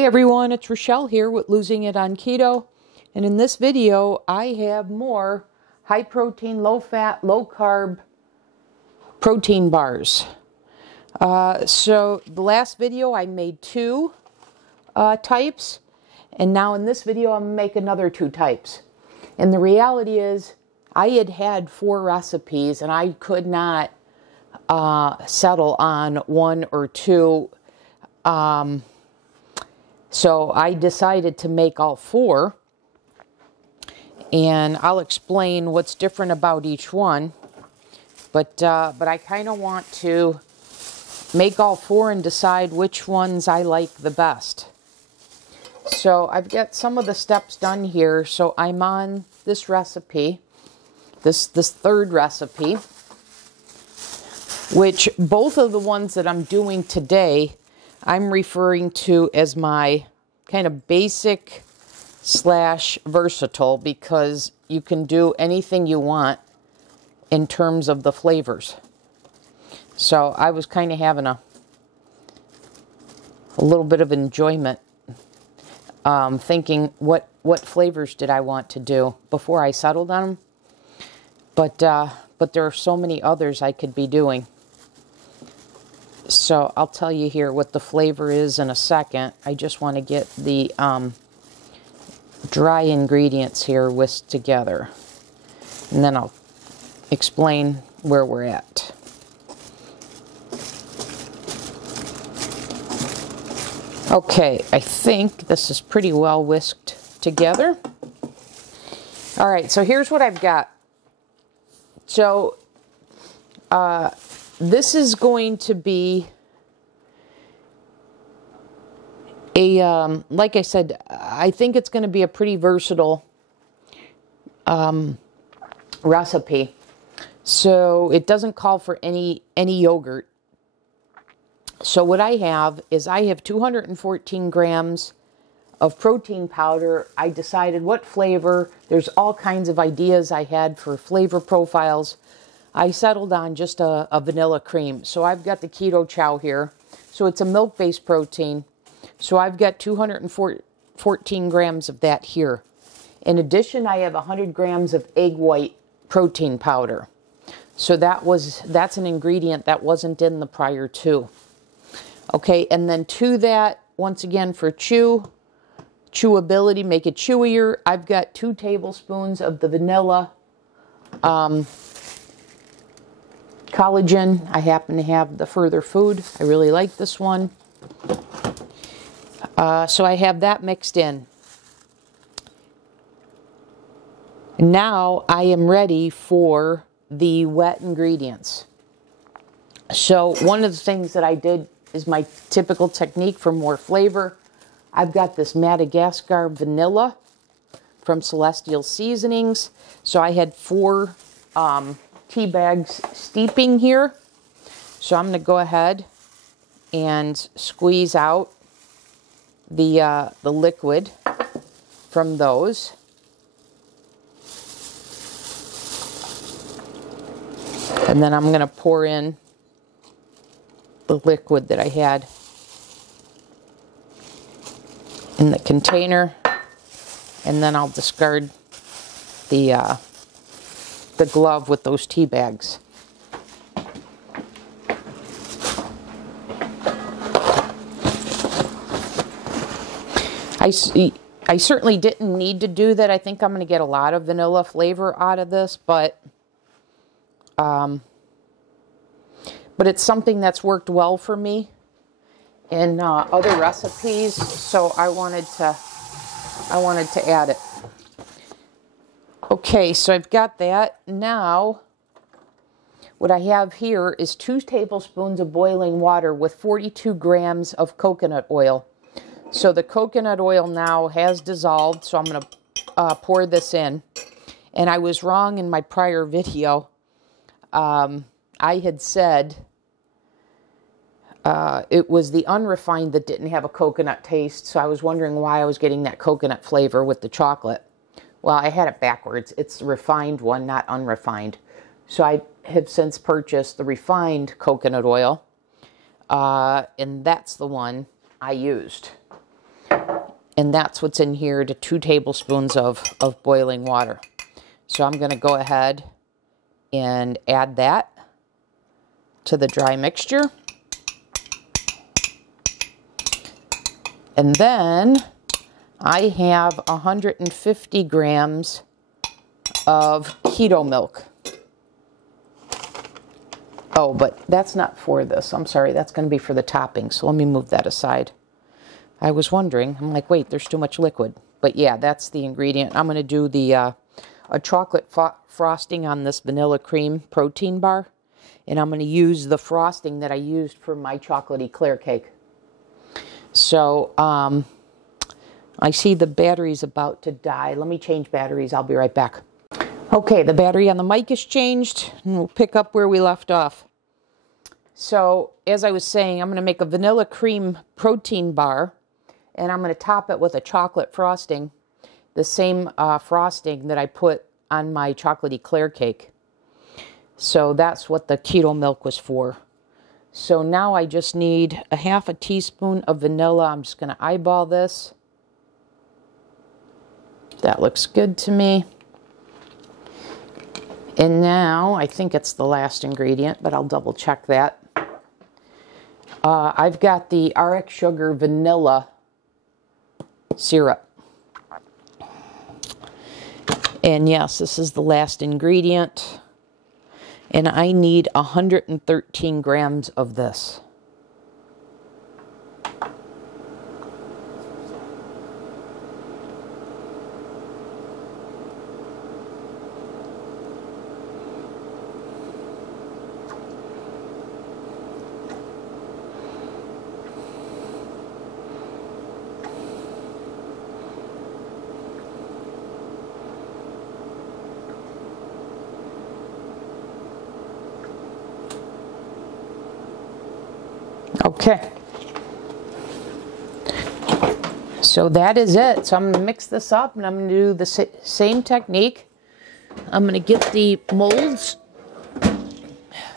Hey everyone, it's Rochelle here with Losing It on Keto. And in this video, I have more high protein, low fat, low carb protein bars. So the last video I made two types. And now in this video, I'm going to make another two types. And the reality is I had 4 recipes and I could not settle on 1 or 2. So I decided to make all 4, and I'll explain what's different about each one. But I kind of want to make all 4 and decide which ones I like the best. So I've got some of the steps done here. So I'm on this recipe, this third recipe, which both of the ones that I'm doing today I'm referring to as my kind of basic / versatile, because you can do anything you want in terms of the flavors. So I was kind of having a little bit of enjoyment thinking what flavors did I want to do before I settled on them. But there are so many others I could be doing. So I'll tell you here what the flavor is in a second. I just want to get the dry ingredients here whisked together. And then I'll explain where we're at. Okay, I think this is pretty well whisked together. All right, so here's what I've got. So, this is going to be a, like I said, I think it's going to be a pretty versatile recipe. So it doesn't call for any yogurt. So what I have is 214 grams of protein powder. I decided what flavor. There's all kinds of ideas I had for flavor profiles. I settled on just a vanilla cream. So I've got the Keto Chow here. So it's a milk-based protein. So I've got 214 grams of that here. In addition, I have 100 grams of egg white protein powder. So that's an ingredient that wasn't in the prior 2. Okay, and then to that, once again for chewability, make it chewier, I've got 2 tablespoons of the vanilla collagen. I happen to have the Further Food. I really like this one. So I have that mixed in. Now I am ready for the wet ingredients. So one of the things that I did is my typical technique for more flavor. I've got this Madagascar vanilla from Celestial Seasonings. So I had 4 tea bags steeping here. So I'm going to go ahead and squeeze out the liquid from those. And then I'm going to pour in the liquid that I had in the container, and then I'll discard the glove with those tea bags. I certainly didn't need to do that. I think I'm going to get a lot of vanilla flavor out of this, but it's something that's worked well for me in other recipes, so I wanted to add it. Okay, so I've got that. Now, what I have here is 2 tablespoons of boiling water with 42 grams of coconut oil. So the coconut oil now has dissolved, so I'm going to pour this in. And I was wrong in my prior video. I had said it was the unrefined that didn't have a coconut taste, so I was wondering why I was getting that coconut flavor with the chocolate. Well, I had it backwards. It's the refined one, not unrefined. So I have since purchased the refined coconut oil, and that's the one I used. And that's what's in here, to 2 tablespoons of boiling water. So I'm going to go ahead and add that to the dry mixture. And then I have 150 grams of keto milk. Oh, but that's not for this. I'm sorry, that's going to be for the topping. So let me move that aside. I was wondering, I'm like, wait, there's too much liquid. But yeah, that's the ingredient. I'm going to do the a chocolate frosting on this vanilla cream protein bar. And I'm going to use the frosting that I used for my chocolate eclair cake. So, I see the battery's about to die. Let me change batteries. I'll be right back. Okay, the battery on the mic is changed, and we'll pick up where we left off. So, as I was saying, I'm going to make a vanilla cream protein bar, and I'm going to top it with a chocolate frosting, the same frosting that I put on my chocolate eclair cake. So that's what the keto milk was for. So now I just need a half a teaspoon of vanilla. I'm just going to eyeball this. That looks good to me. And now, I think it's the last ingredient, but I'll double check that. I've got the RX Sugar Vanilla Syrup. And yes, this is the last ingredient. And I need 113 grams of this. Okay, so that is it. So I'm going to mix this up, and I'm going to do the same technique. I'm going to get the molds,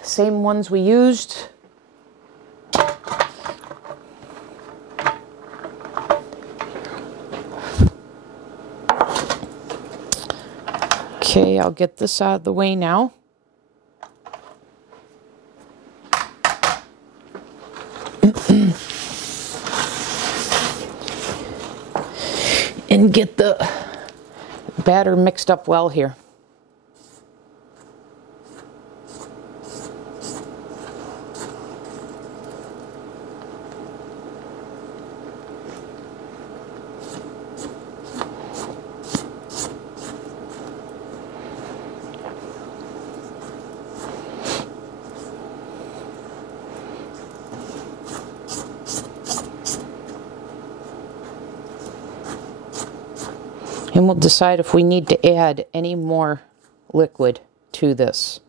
same ones we used. Okay, I'll get this out of the way now. And get the batter mixed up well here. And we'll decide if we need to add any more liquid to this.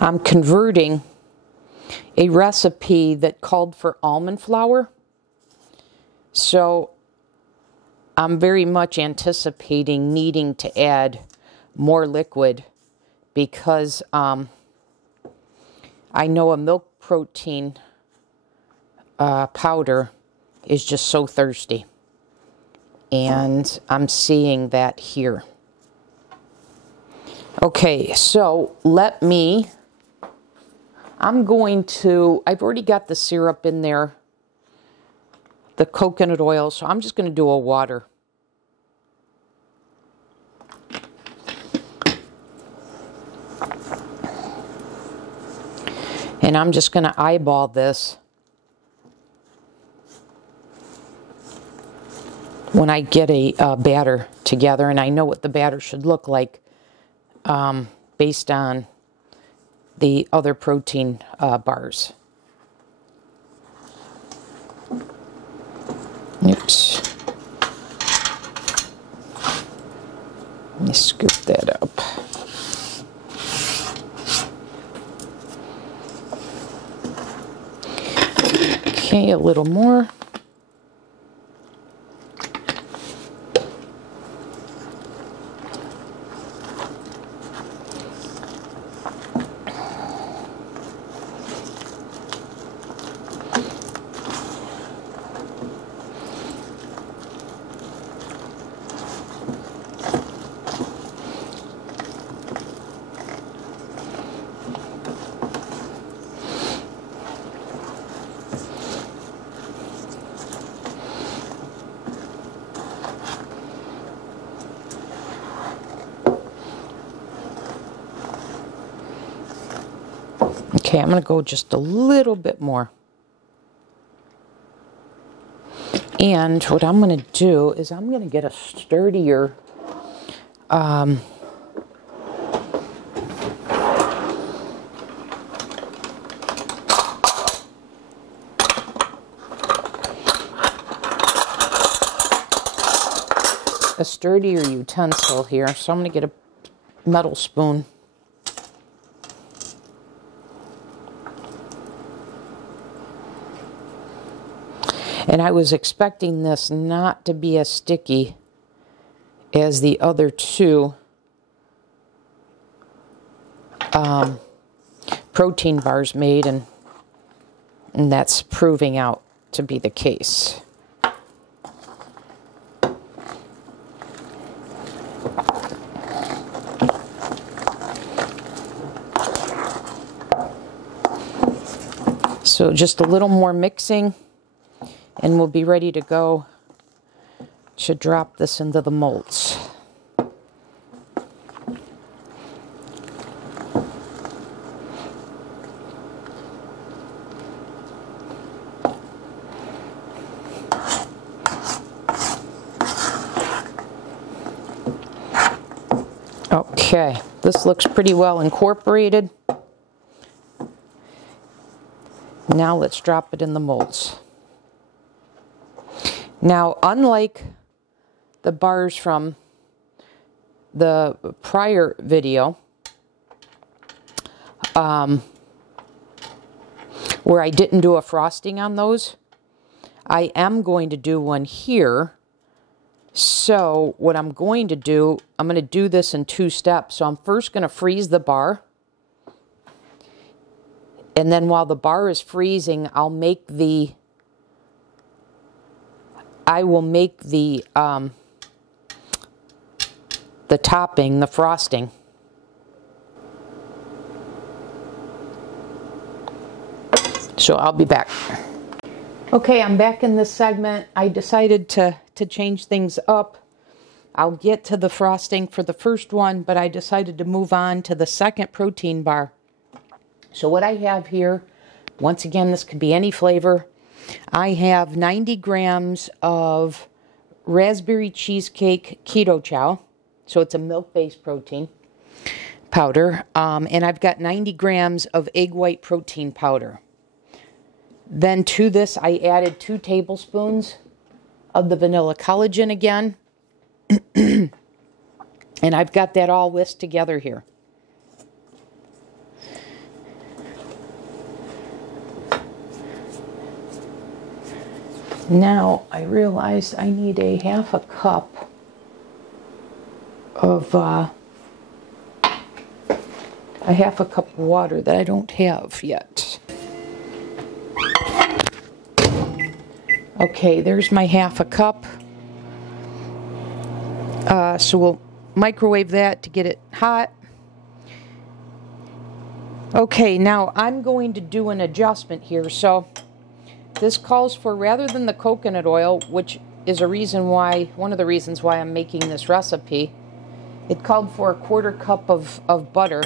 I'm converting a recipe that called for almond flour. So I'm very much anticipating needing to add more liquid because I know a milk protein powder is just so thirsty, and I'm seeing that here. Okay, so I've already got the syrup in there, the coconut oil, so I'm just going to do a water. And I'm just going to eyeball this when I get a batter together, and I know what the batter should look like based on the other protein bars. Oops. Let me scoop that up. Okay, a little more. Okay, I'm going to go just a little bit more. And what I'm going to do is I'm going to get a sturdier utensil here. So I'm going to get a metal spoon. And I was expecting this not to be as sticky as the other two protein bars made, and that's proving out to be the case. So just a little more mixing, and we'll be ready to go to drop this into the molds. Okay, this looks pretty well incorporated. Now let's drop it in the molds. Now, unlike the bars from the prior video, where I didn't do a frosting on those, I am going to do one here. So what I'm going to do, I'm going to do this in 2 steps. So I'm first going to freeze the bar. And then while the bar is freezing, I will make the topping, the frosting. So I'll be back. Okay, I'm back in this segment. I decided to change things up. I'll get to the frosting for the first one, but I decided to move on to the second protein bar. So what I have here, once again, this could be any flavor. I have 90 grams of raspberry cheesecake keto chow. So it's a milk-based protein powder. And I've got 90 grams of egg white protein powder. Then to this, I added 2 tablespoons of the vanilla collagen again. And I've got that all whisked together here. Now I realized I need a half a cup of water that I don't have yet. Okay, there's my half a cup. So we'll microwave that to get it hot. Okay, now I'm going to do an adjustment here. So this calls for, rather than the coconut oil, which is one of the reasons why I'm making this recipe, it called for a 1/4 cup of butter.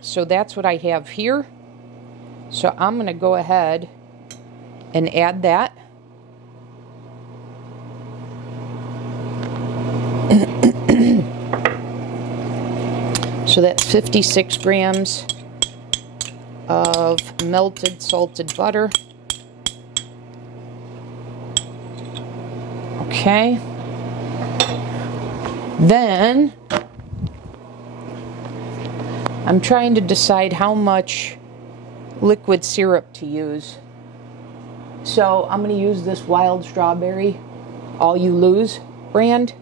So that's what I have here. So I'm going to go ahead and add that. So that's 56 grams of melted salted butter. Okay. Then I'm trying to decide how much liquid syrup to use. So I'm going to use this Wild Strawberry All You Lose brand.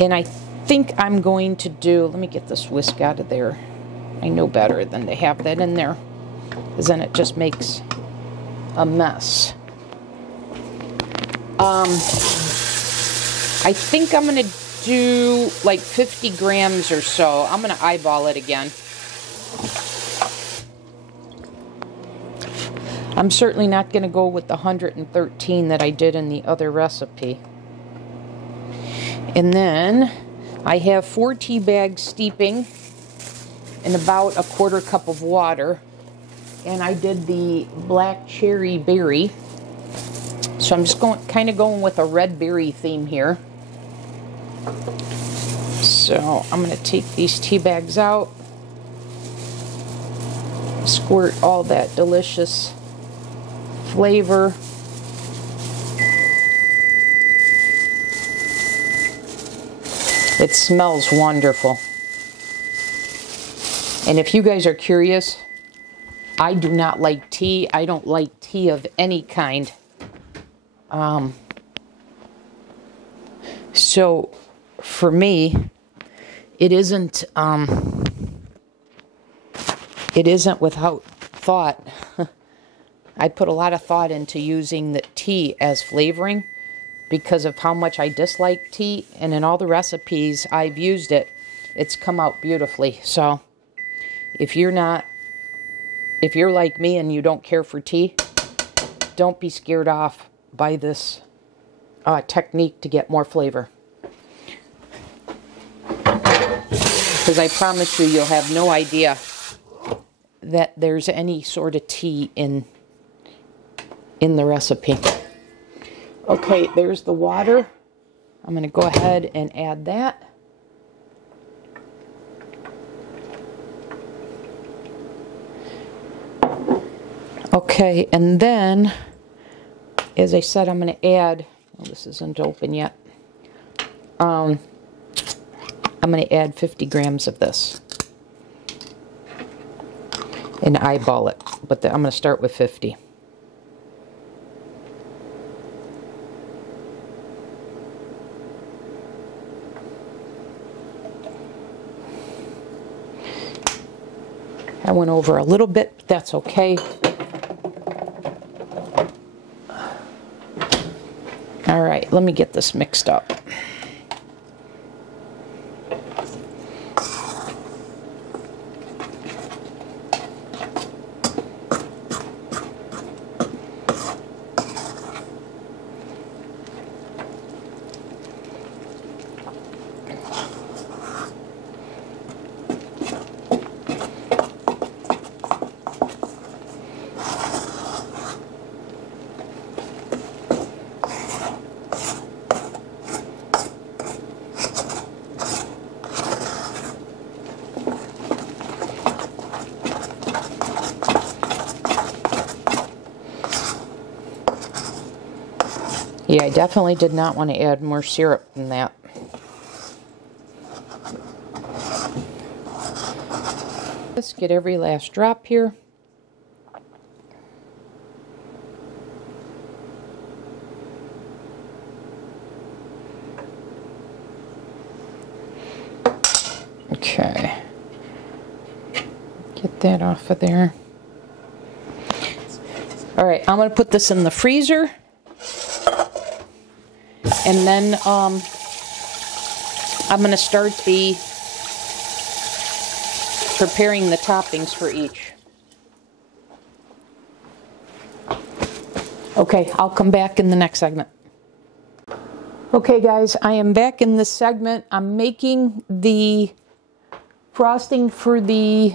And I think I'm going to do, let me get this whisk out of there. I know better than to have that in there, because then it just makes a mess. I think I'm going to do like 50 grams or so. I'm going to eyeball it again. I'm certainly not going to go with the 113 that I did in the other recipe. And then I have 4 tea bags steeping in about a 1/4 cup of water. and I did the black cherry berry. So I'm just kind of going with a red berry theme here. So I'm going to take these tea bags out, squirt all that delicious flavor. It smells wonderful. And if you guys are curious, I do not like tea. I don't like tea of any kind. So for me, it isn't without thought. I put a lot of thought into using the tea as flavoring because of how much I dislike tea, and in all the recipes I've used it, it's come out beautifully. So if you're like me and you don't care for tea, don't be scared off by this technique to get more flavor. Because I promise you, you'll have no idea that there's any sort of tea in the recipe. Okay, there's the water. I'm going to go ahead and add that. Okay, and then, as I said, I'm going to add, well, this isn't open yet. I'm going to add 50 grams of this and eyeball it, but I'm going to start with 50. I went over a little bit, but that's okay. All right, let me get this mixed up. Yeah, I definitely did not want to add more syrup than that. Let's get every last drop here. Okay. Get that off of there. All right, I'm going to put this in the freezer. And then I'm going to start preparing the toppings for each. Okay, I'll come back in the next segment. Okay guys, I am back in this segment. I'm making the frosting for the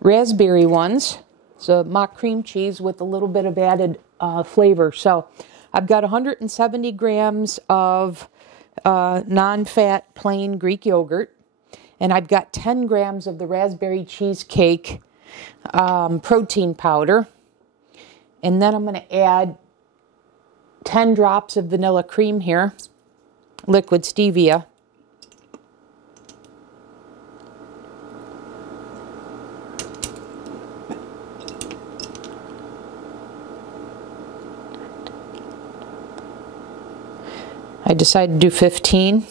raspberry ones. It's a mock cream cheese with a little bit of added flavor. So I've got 170 grams of non-fat plain Greek yogurt, and I've got 10 grams of the raspberry cheesecake protein powder, and then I'm going to add 10 drops of vanilla cream here, liquid stevia. I decided to do 15.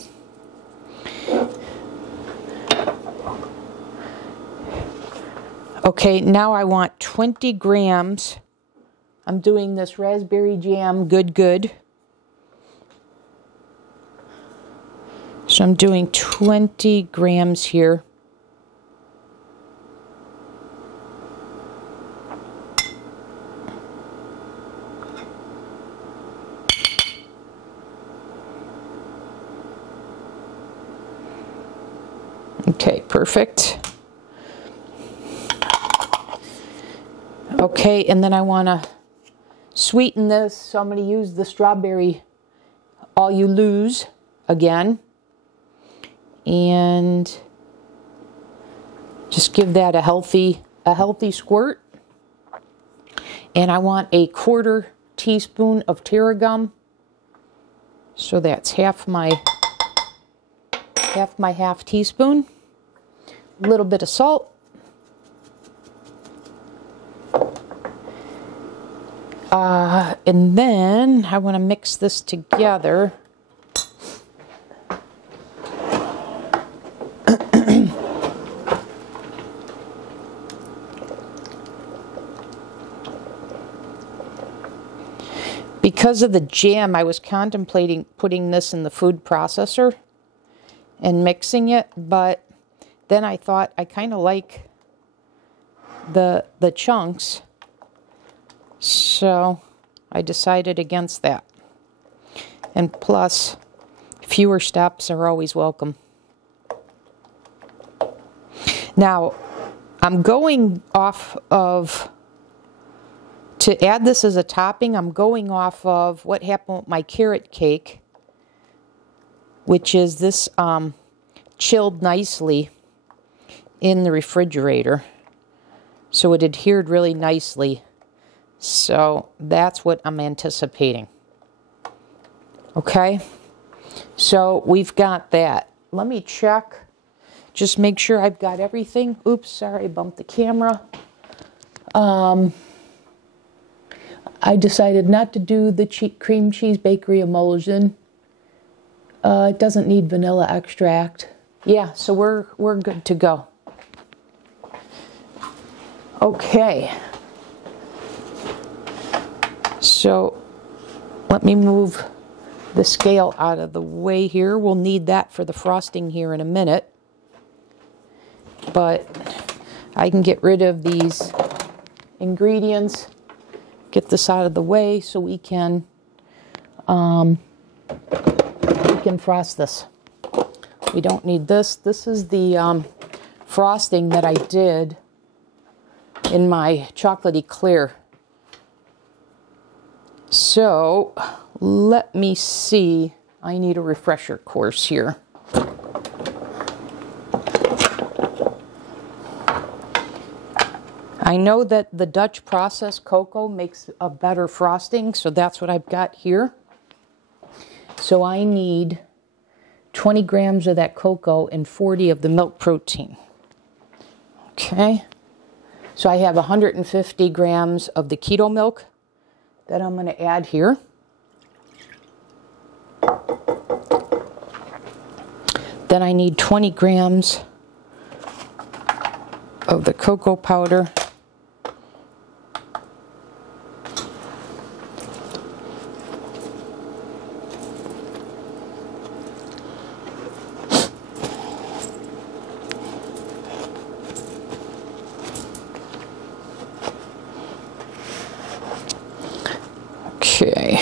Okay, now I want 20 grams. I'm doing this raspberry jam good. So I'm doing 20 grams here. Okay, perfect. Okay, and then I want to sweeten this, so I'm going to use the strawberry All You Lose again. And just give that a healthy squirt. And I want a 1/4 teaspoon of tarragon. So that's half my half teaspoon. A little bit of salt. And then I want to mix this together. Because of the jam, I was contemplating putting this in the food processor and mixing it, but then I thought I kind of like the chunks, so I decided against that. And plus, fewer steps are always welcome. Now, I'm going off of, to add this as a topping, I'm going off of what happened with my carrot cake, which is this chilled nicely in the refrigerator. So it adhered really nicely. So that's what I'm anticipating. Okay, so we've got that. Let me check. Just make sure I've got everything. Oops, sorry, I bumped the camera. I decided not to do the cream cheese bakery emulsion. It doesn't need vanilla extract. Yeah, so we're good to go. Okay. So let me move the scale out of the way here. We'll need that for the frosting here in a minute. But I can get rid of these ingredients, get this out of the way so we can frost this. We don't need this. This is the frosting that I did in my chocolatey clear. So let me see. I need a refresher course here. I know that the Dutch processed cocoa makes a better frosting, so that's what I've got here. So I need 20 grams of that cocoa and 40 of the milk protein. Okay. So I have 150 grams of the keto milk that I'm going to add here. Then I need 20 grams of the cocoa powder. Okay.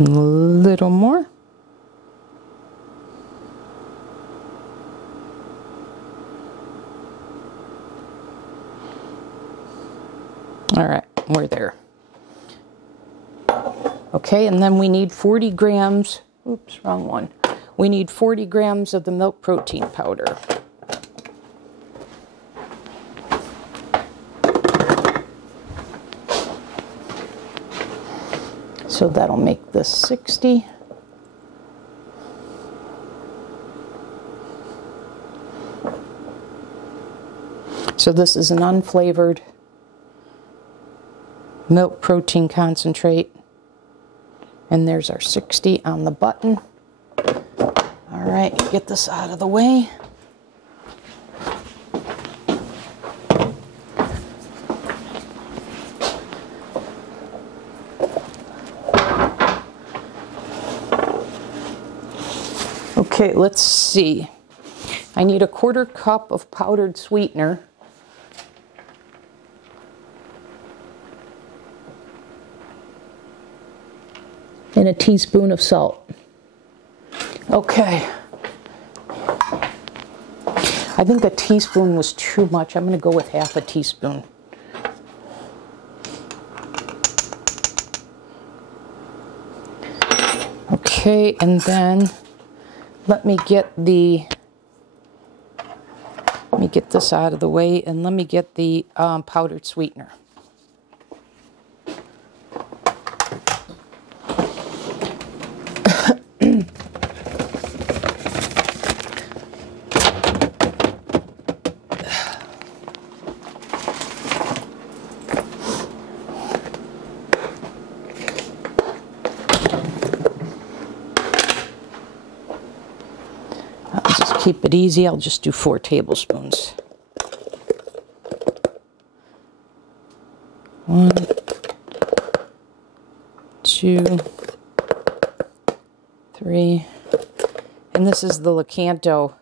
A little more. All right, we're there. Okay, and then we need 40 grams, oops, wrong one. We need 40 grams of the milk protein powder. So that'll make this 60. So this is an unflavored milk protein concentrate. And there's our 60 on the button. All right, get this out of the way. Okay, let's see. I need a 1/4 cup of powdered sweetener. and a teaspoon of salt. Okay. I think a teaspoon was too much. I'm going to go with half a teaspoon. Okay, and then let me get this out of the way, and let me get the powdered sweetener. Keep it easy, I'll just do 4 tablespoons. 1, 2, 3, and this is the Keto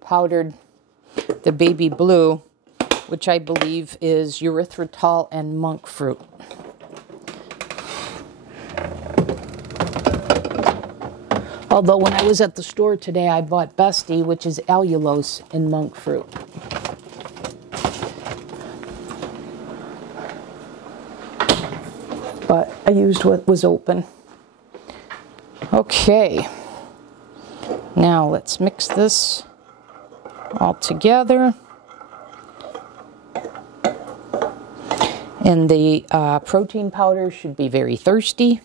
powdered, the baby blue, which I believe is erythritol and monk fruit. Although when I was at the store today, I bought Bestie, which is allulose and monk fruit. But I used what was open. Okay. Now let's mix this all together. And the protein powder should be very thirsty.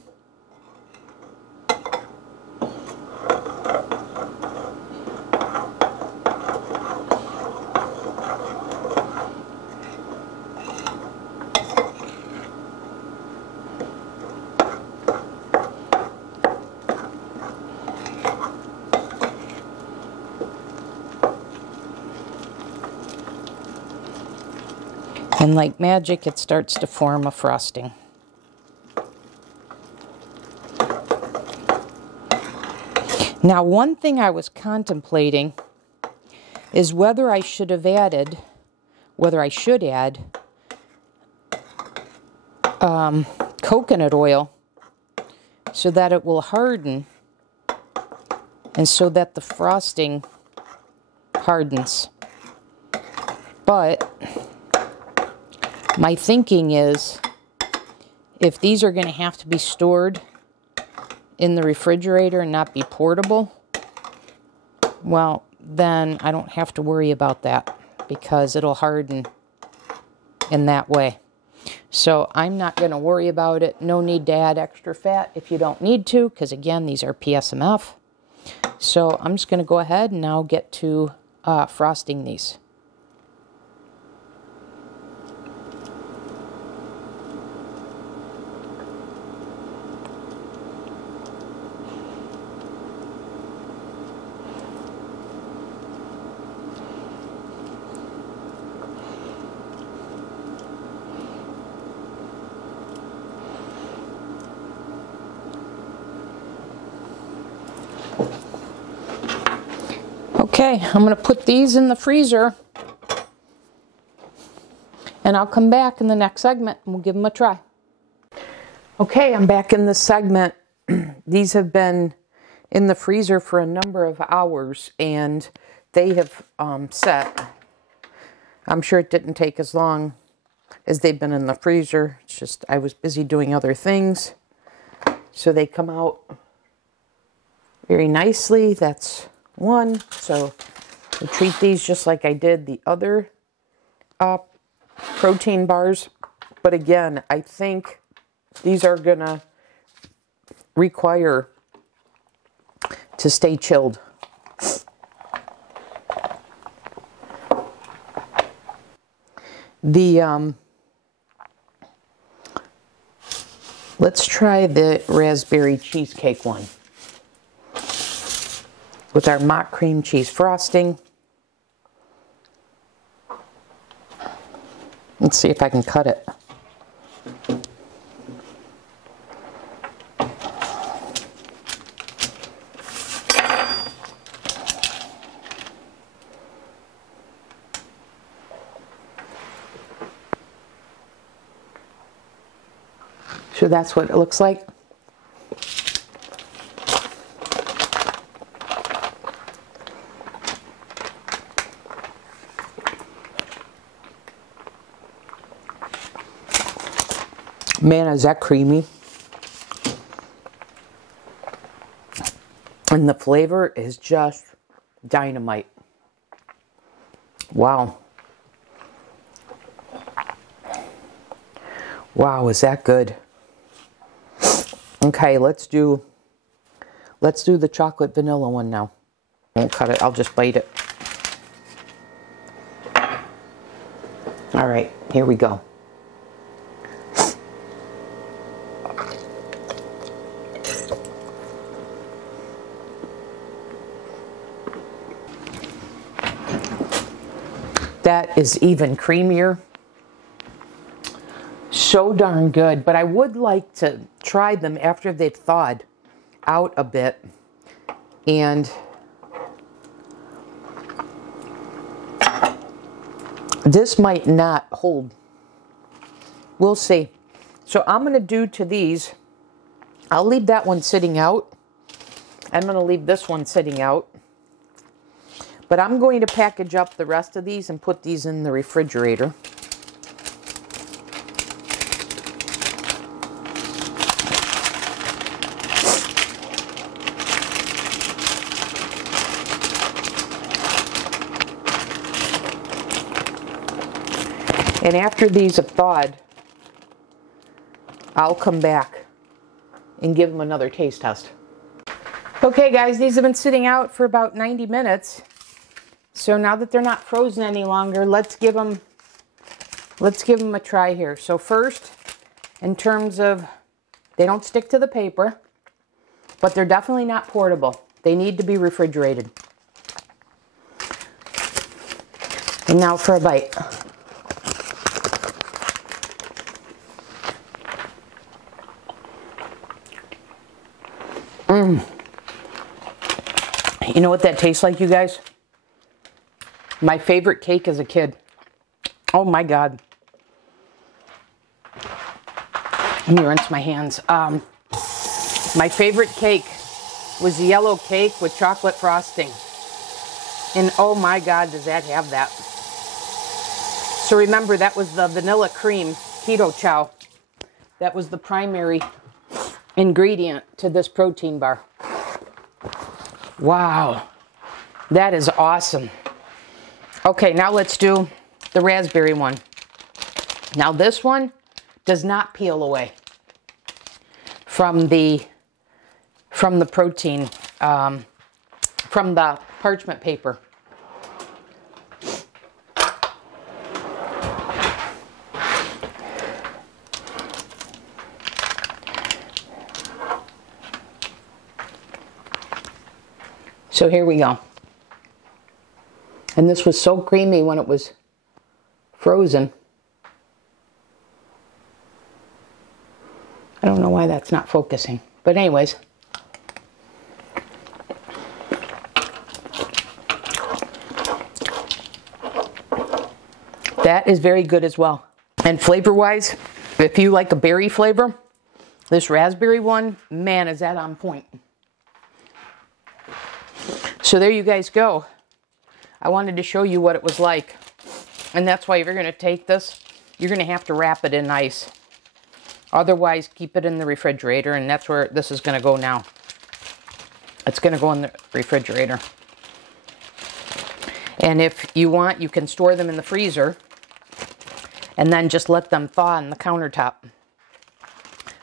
And like magic, it starts to form a frosting. Now, one thing I was contemplating is whether I should add coconut oil so that it will harden and so that the frosting hardens. But my thinking is, if these are going to have to be stored in the refrigerator and not be portable, well, then I don't have to worry about that because it'll harden in that way. So I'm not going to worry about it. No need to add extra fat if you don't need to, because again, these are PSMF. So I'm just going to go ahead and now get to frosting these. Okay, I'm going to put these in the freezer, and I'll come back in the next segment and we'll give them a try. Okay, I'm back in this segment. These have been in the freezer for a number of hours, and they have set. I'm sure it didn't take as long as they've been in the freezer. It's just I was busy doing other things. So they come out very nicely. That's one. So I treat these just like I did the other protein bars. But again, I think these are gonna require to stay chilled. Let's try the raspberry cheesecake one with our mock cream cheese frosting. Let's see if I can cut it. So that's what it looks like. Man, is that creamy. And the flavor is just dynamite. Wow. Wow, is that good? Okay, let's do the chocolate vanilla one now. I won't cut it, I'll just bite it. All right, here we go. That is even creamier. So darn good, but I would like to try them after they've thawed out a bit. And this might not hold. We'll see. So I'm going to do to these, I'll leave that one sitting out. I'm going to leave this one sitting out. But I'm going to package up the rest of these and put these in the refrigerator. And after these have thawed, I'll come back and give them another taste test. Okay guys, these have been sitting out for about 90 minutes. So now that they're not frozen any longer, let's give them a try here. So first, in terms of, they don't stick to the paper, but they're definitely not portable. They need to be refrigerated. And now for a bite. You know what that tastes like, you guys? My favorite cake as a kid. Oh my God. Let me rinse my hands. My favorite cake was the yellow cake with chocolate frosting. And oh my God, does that have that. So remember, that was the vanilla cream keto chow. That was the primary ingredient to this protein bar. Wow, that is awesome. Okay, now let's do the raspberry one. Now this one does not peel away from the protein, from the parchment paper. So here we go. And this was so creamy when it was frozen. I don't know why that's not focusing. But anyways. That is very good as well. And flavor-wise, if you like a berry flavor, this raspberry one, man, is that on point. So there you guys go. I wanted to show you what it was like. And that's why if you're going to take this, you're going to have to wrap it in ice. Otherwise, keep it in the refrigerator, and that's where this is going to go now. It's going to go in the refrigerator. And if you want, you can store them in the freezer and then just let them thaw on the countertop.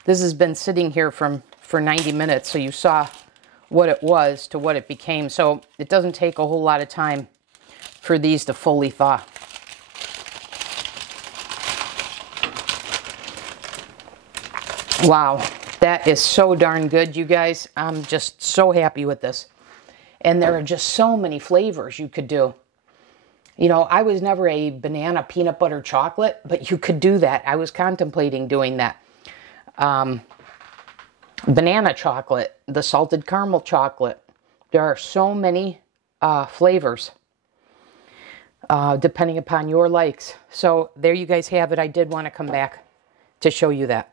This has been sitting here for 90 minutes, so you saw what it was to what it became. So it doesn't take a whole lot of time for these to fully thaw. Wow, that is so darn good, you guys. I'm just so happy with this. And there are just so many flavors you could do. You know, I was never a banana peanut butter chocolate, but you could do that. I was contemplating doing that. Banana chocolate, the salted caramel chocolate. There are so many flavors depending upon your likes. So there you guys have it. I did want to come back to show you that.